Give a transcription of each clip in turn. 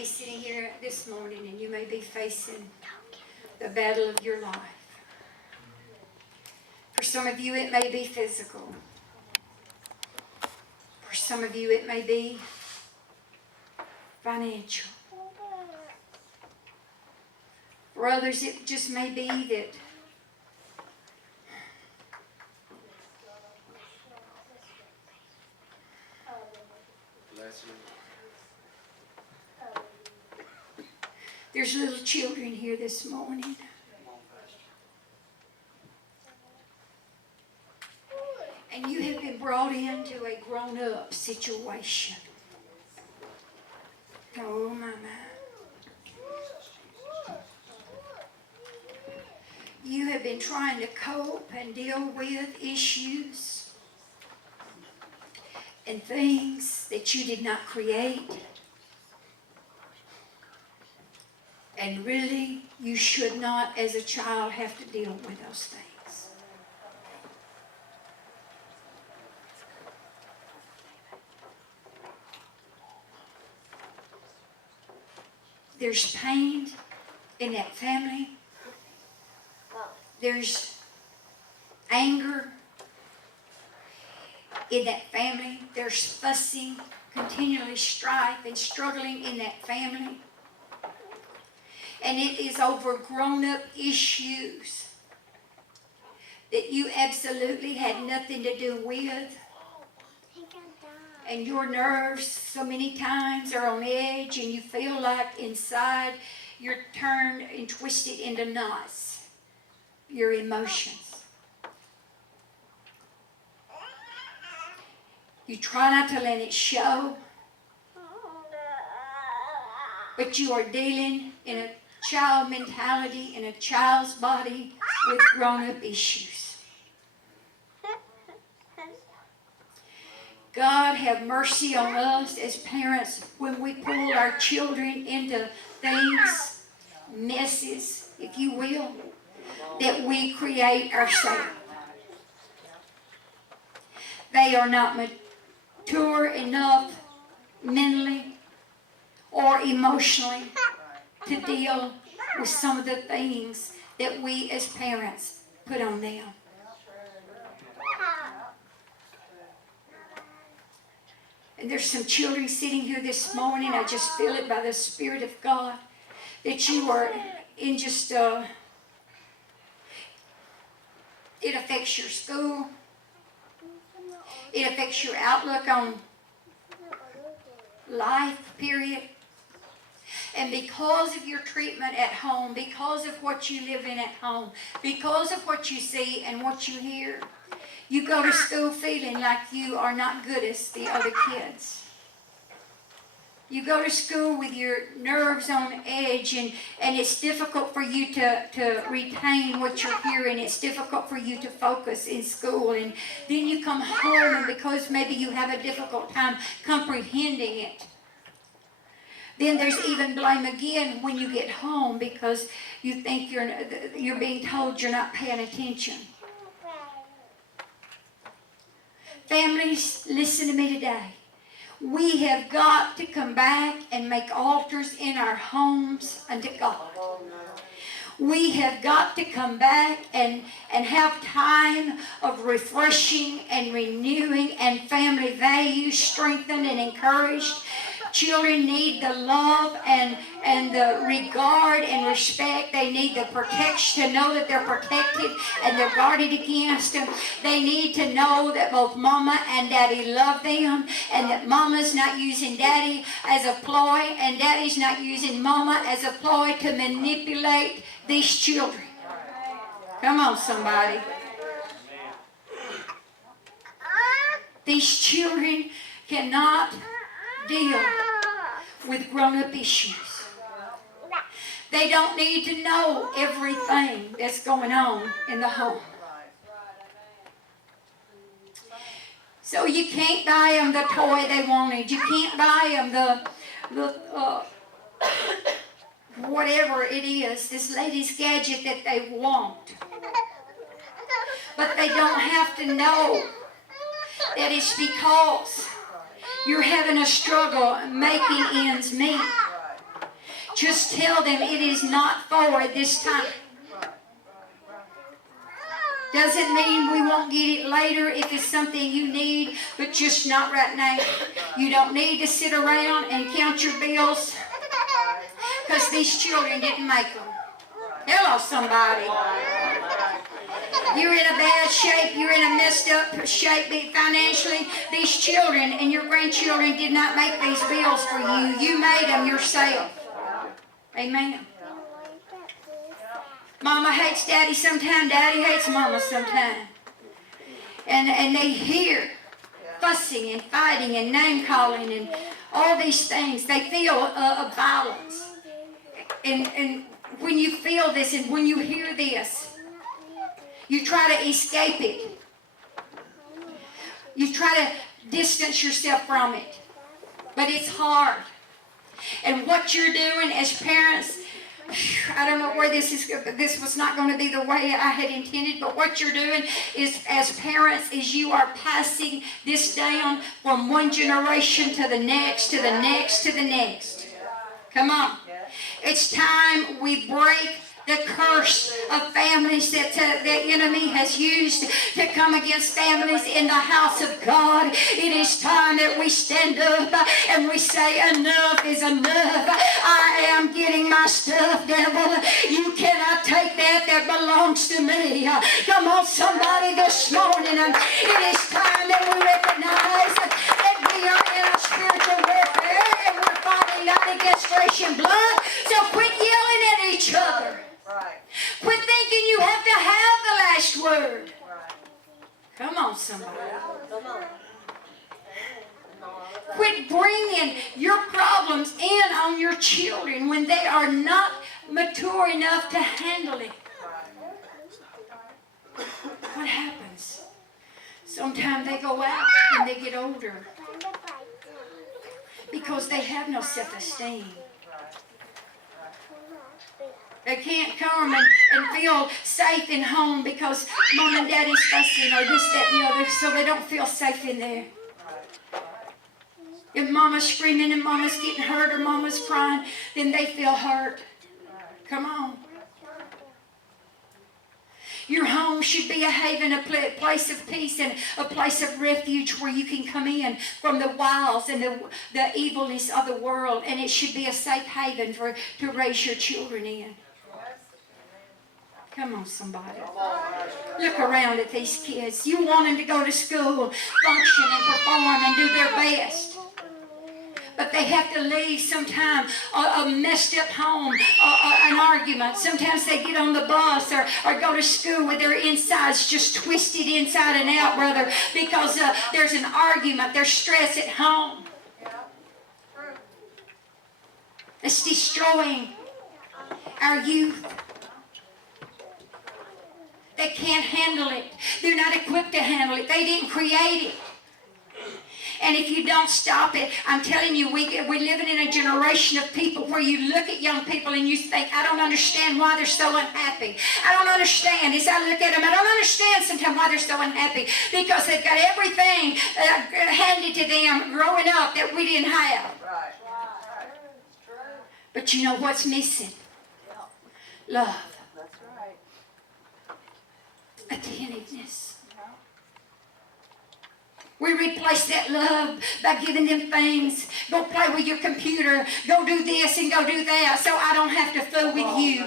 Be sitting here this morning and you may be facing the battle of your life. For some of you it may be physical. For some of you it may be financial. For others it just may be that there's little children here this morning. And you have been brought into a grown-up situation. Oh, my. You have been trying to cope and deal with issues and things that you did not create. And really, you should not, as a child, have to deal with those things. There's pain in that family. There's anger in that family. There's fussing, continually strife and struggling in that family. And it is over grown-up issues that you absolutely had nothing to do with. And your nerves so many times are on edge and you feel like inside you're turned and twisted into knots. Your emotions. You try not to let it show, but you are dealing in a child mentality, in a child's body with grown-up issues. God have mercy on us as parents when we pull our children into things, messes, if you will, that we create ourselves. They are not mature enough mentally or emotionally to deal with some of the things that we as parents put on them. And there's some children sitting here this morning, I just feel it by the Spirit of God, that you are in just it affects your school. It affects your outlook on life, period. And because of your treatment at home, because of what you live in at home, because of what you see and what you hear, you go to school feeling like you are not good as the other kids. You go to school with your nerves on edge and it's difficult for you to retain what you're hearing. It's difficult for you to focus in school. And then you come home and because maybe you have a difficult time comprehending it, then there's even blame again when you get home because you think you're being told you're not paying attention. Families, listen to me today. We have got to come back and make altars in our homes unto God. We have got to come back and have time of refreshing and renewing and family values strengthened and encouraged. Children need the love and the regard and respect. They need the protection, to know that they're protected and they're guarded against them. They need to know that both mama and daddy love them and that mama's not using daddy as a ploy and daddy's not using mama as a ploy to manipulate these children. Come on, somebody. These children cannot deal with grown-up issues. They don't need to know everything that's going on in the home. So you can't buy them the toy they wanted. You can't buy them the whatever it is, this latest gadget that they want. But they don't have to know that it's because you're having a struggle making ends meet. Just tell them it is not for this time. Doesn't mean we won't get it later if it's something you need, but just not right now. You don't need to sit around and count your bills because these children didn't make them. Hello, somebody. You're in a bad shape. You're in a messed up shape financially. These children and your grandchildren did not make these bills for you. You made them yourself. Amen. Mama hates daddy sometime. Daddy hates mama sometime. And they hear fussing and fighting and name calling and all these things. They feel violence. And when you feel this and when you hear this, you try to escape it. You try to distance yourself from it. But it's hard. And what you're doing as parents, I don't know where this is. This was not going to be the way I had intended, but what you're doing is, as parents, is you are passing this down from one generation to the next, to the next, to the next. Come on. It's time we break the curse of families that the enemy has used to come against families in the house of God. It is time that we stand up and we say, enough is enough. I am getting my stuff, devil. You cannot take that belongs to me. Come on, somebody, this morning. It is time that we recognize that we are in a spiritual warfare and we're fighting not against flesh and blood. So quit yelling at each other. Right. Quit thinking you have to have the last word. Right. Come on, somebody. Come on. Quit bringing your problems in on your children when they are not mature enough to handle it. What happens? Sometimes they go out when they get older because they have no self-esteem. They can't come and feel safe in home because mom and daddy's fussing or this, that, and the other, so they don't feel safe in there. If mama's screaming and mama's getting hurt or mama's crying, then they feel hurt. Come on. Your home should be a haven, a place of peace and a place of refuge where you can come in from the wiles and the evilness of the world. And it should be a safe haven to raise your children in. Come on, somebody. Look around at these kids. You want them to go to school, function and perform and do their best. But they have to leave sometime a messed up home, an argument. Sometimes they get on the bus or go to school with their insides just twisted inside and out, brother, because there's an argument. There's stress at home. It's destroying our youth. They can't handle it. They're not equipped to handle it. They didn't create it. And if you don't stop it, I'm telling you, we're living in a generation of people where you look at young people and you think, I don't understand why they're so unhappy. I don't understand. As I look at them, I don't understand sometimes why they're so unhappy. Because they've got everything handed to them growing up that we didn't have. Right. But you know what's missing? Love. That's right. Attentiveness. We replace that love by giving them things. Go play with your computer. Go do this and go do that so I don't have to fool with you.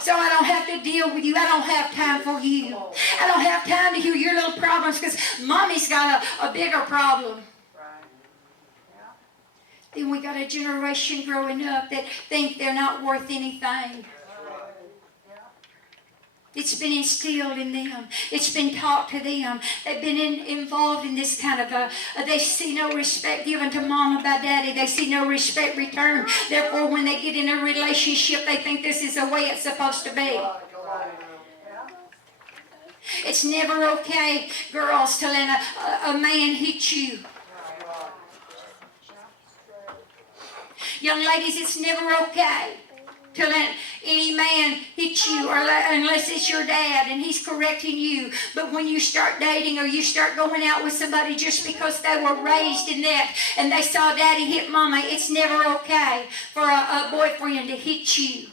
So I don't have to deal with you. I don't have time for you. I don't have time to hear your little problems because mommy's got a bigger problem. Then we got a generation growing up that think they're not worth anything. It's been instilled in them. It's been taught to them. They've been involved in this kind of they see no respect given to mama by daddy. They see no respect returned. Therefore, when they get in a relationship, they think this is the way it's supposed to be. It's never okay, girls, to let a man hit you. Young ladies, it's never okay to let any man hit you unless it's your dad and he's correcting you. But when you start dating or you start going out with somebody just because they were raised in that and they saw daddy hit mama, it's never okay for a a boyfriend to hit you.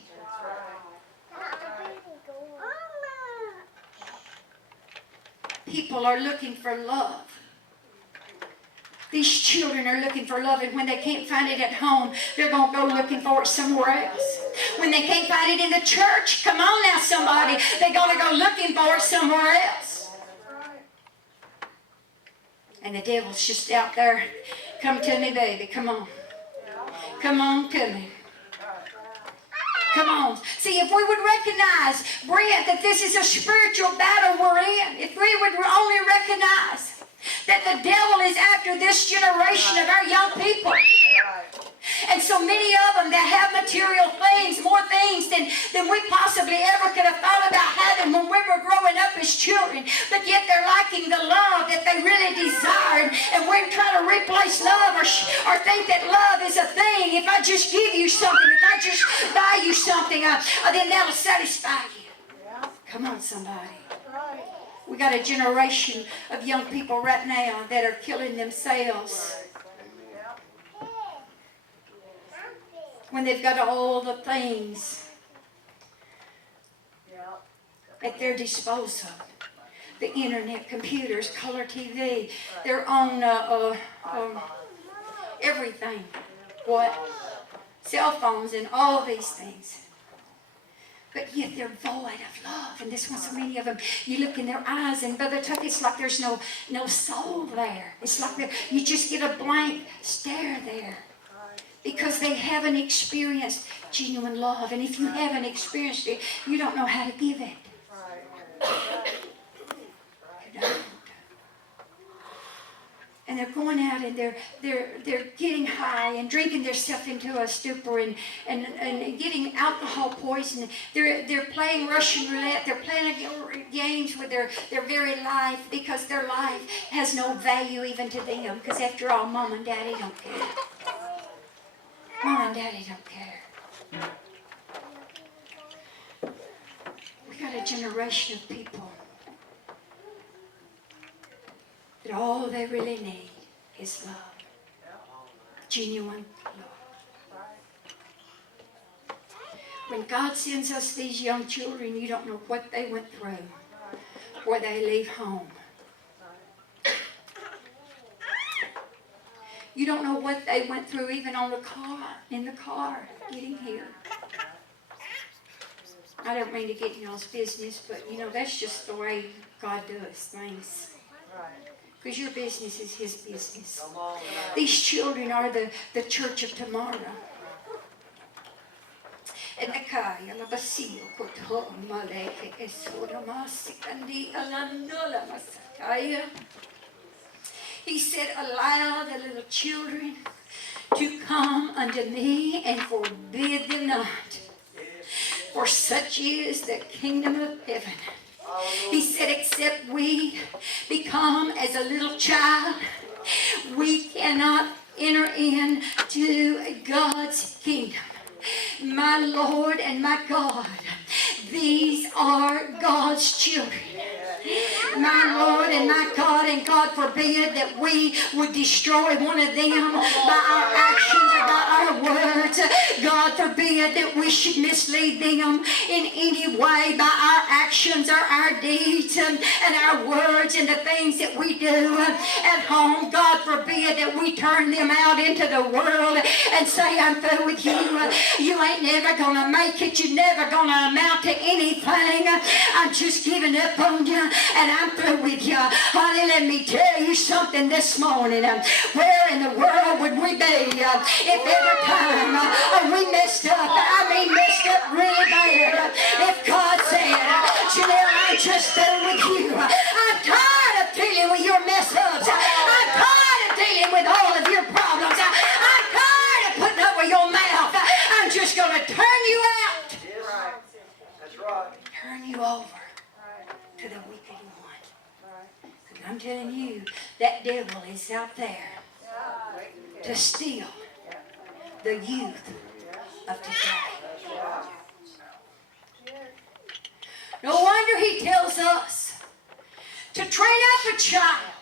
People are looking for love. These children are looking for love, and when they can't find it at home, they're going to go looking for it somewhere else. When they can't find it in the church, come on now somebody, they're going to go looking for it somewhere else. And the devil's just out there. Come to me, baby, come on. Come on to me. Come on. See, if we would recognize, Brent, that this is a spiritual battle we're in, if we would only recognize that the devil is after this generation of our young people. And so many of them that have material things, more things than we possibly ever could have thought about having when we were growing up as children. But yet they're lacking the love that they really desired. And we're trying to replace love or think that love is a thing. If I just give you something, if I just buy you something, then that'll satisfy you. Come on, somebody. We got a generation of young people right now that are killing themselves when they've got all the things at their disposal. The internet, computers, color TV, their own everything. What? Cell phones and all these things. But yet they're void of love. And this one, so many of them, you look in their eyes, and Brother Tuck, it's like there's no soul there. It's like you just get a blank stare there. Because they haven't experienced genuine love. And if you haven't experienced it, you don't know how to give it. You don't. And they're going out and they're getting high and drinking themselves into a stupor and getting alcohol poison. They're playing Russian roulette. They're playing games with their very life because their life has no value even to them. Because after all, Mom and Daddy don't care. Mom and Daddy don't care. We got a generation of people that all they really need is love. Genuine love. When God sends us these young children, you don't know what they went through before they leave home. You don't know what they went through even in the car, getting here. I don't mean to get in y'all's business, but that's just the way God does things. Because your business is His business. These children are the church of tomorrow. He said, allow the little children to come unto me and forbid them not. For such is the kingdom of heaven. He said, except we become as a little child, we cannot enter into God's kingdom. My Lord and my God, these are God's children. My Lord and my God, and God forbid that we would destroy one of them by our actions or by our words. God forbid that we should mislead them in any way by our actions or our deeds and our words and the things that we do at home. God forbid that we turn them out into the world and say, I'm through with you. You ain't never going to make it. You're never going to amount to anything. I'm just giving up on you. And I'm through with you. Honey, let me tell you something this morning. Where in the world would we be if every time we messed up, messed up really bad, if God said, Janelle, I'm just through with you. I'm tired of dealing with your mess ups. I'm tired of dealing with all of your problems. I'm tired of putting up with your mouth. I'm just going to turn you out. That's right. Turn you over to the wicked one. And I'm telling you, that devil is out there to steal the youth of today. No wonder he tells us to train up a child